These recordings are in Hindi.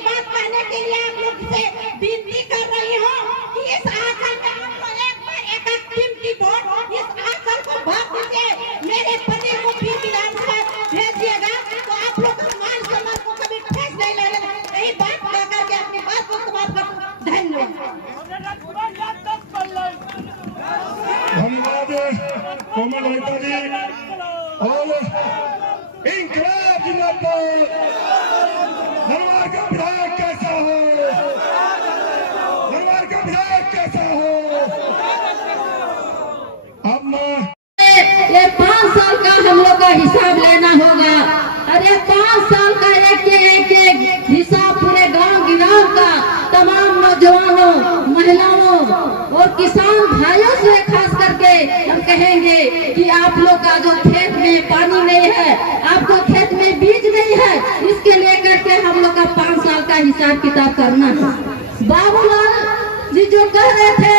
एक बात कहने के लिए आप लोग से विनती कर रही हूँ कि इस आंचल में आप लोग एक बार एक टीम की वोट इस आंचल को भर दीजिए। मेरे पति को भी विधानसभा भेजिएगा तो आप लोग का मान सम्मान को कभी ठेस नहीं लगेगा। यही बात कह करके अपनी बात को समाप्त कर। धन्यवाद। कोमल नेता जी और इंकलाब जिंदाबाद। नरवार का विधायक कैसा हो, नरवार का विधायक कैसा हो। अब ये 5 साल का हम लोग का हिसाब लेना होगा। अरे 5 साल का एक हिसाब पूरे गांव गिराव का तमाम नौजवानों, महिलाओं और किसान भाइयों से खास करके हम कहेंगे कि आप लोग का जो खेत में पानी नहीं है, आपको खेत में बीज नहीं है, इसके लेकर के हम लोग का 5 साल का हिसाब किताब करना है। बाबूलाल जी जो कह रहे थे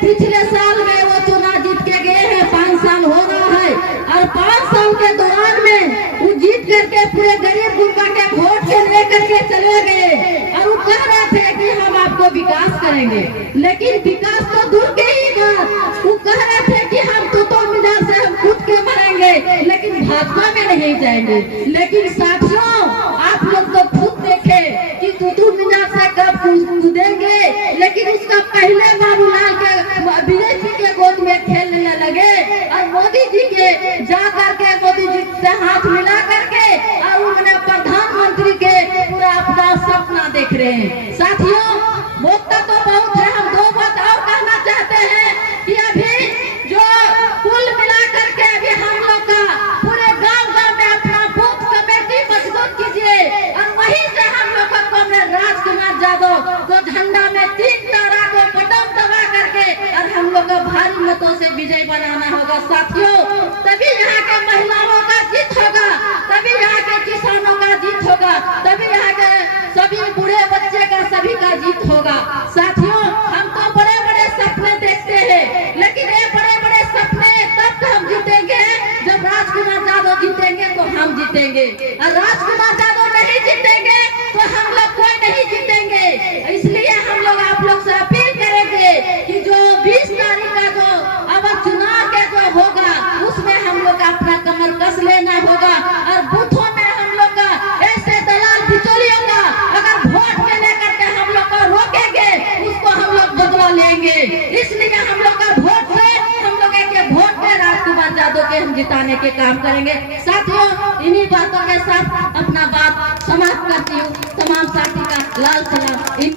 पिछले साल में वो चुनाव जीत के गए हैं, 5 साल हो रहा है और 5 साल के दौरान में वो जीत करके पूरे गरीब गुरबा के वोट के लेकर के चले गए और वो कह रहे थे कि हम आपको विकास करेंगे, लेकिन विकास तो दूर के ही बात, वो कह रहे थे कि हम तो मीनार से हम खुद के मरेंगे लेकिन भाजपा में नहीं जाएंगे। लेकिन साथियों आप लोग तो खुद देखे कि तू मीनार से कब कूदेंगे, लेकिन उसका पहले बाबूलाल के बीजेपी के गोद में खेलने लगे और मोदी जी के जा करके मोदी जी से हाथ मिला करके और उन्होंने प्रधानमंत्री के पूरा अपना सपना देख रहे हैं। साथियों वोटा तो बहुत है, हम 2 बात और कहना चाहते हैं कि अभी जो कुल मिला करके अभी हम लोग का पूरे गांव में अपना बूथ कमेटी मजबूत कीजिए और वहीं से हम लोग का कॉमरेड राजकुमार यादव को झंडा में 3 तारा को बटन दबा करके और हम लोग को भारी मतों से विजय बनाना होगा। साथियों तभी यहाँ के महिलाओं का जीत होगा, तभी यहाँ के किसानों का जीत होगा, तभी यहाँ के सभी बूढ़े बच्चे का सभी का जीत होगा। साथियों हम तो बड़े बड़े सपने देखते हैं, लेकिन ये बड़े बड़े सपने तब हम जीतेंगे जब राजकुमार यादव जीतेंगे तो हम जीतेंगे, और राजकुमार यादव नहीं जीतेंगे तो हम लोग कोई नहीं जीतेंगे। इसलिए हम लोग आप लोग से अपील करेंगे कि जो 20 तारीख का जो अब चुनाव के जो होगा उसमें हम लोग अपना कमर कस लेना होगा और बूथों में हम लोग का ऐसे दलाल बिचौलियों का अगर वोट के लेकर के हम लोग को रोकेंगे उसको हम लोग बदला लेंगे। इसलिए हम लोग का वोट से हम लोग के वोट में राजकुमार यादव के हम जिताने के काम करेंगे। साथियों इन्हीं बातों के साथ अपना बात समाप्त करती हूँ। तमाम साथी का लाल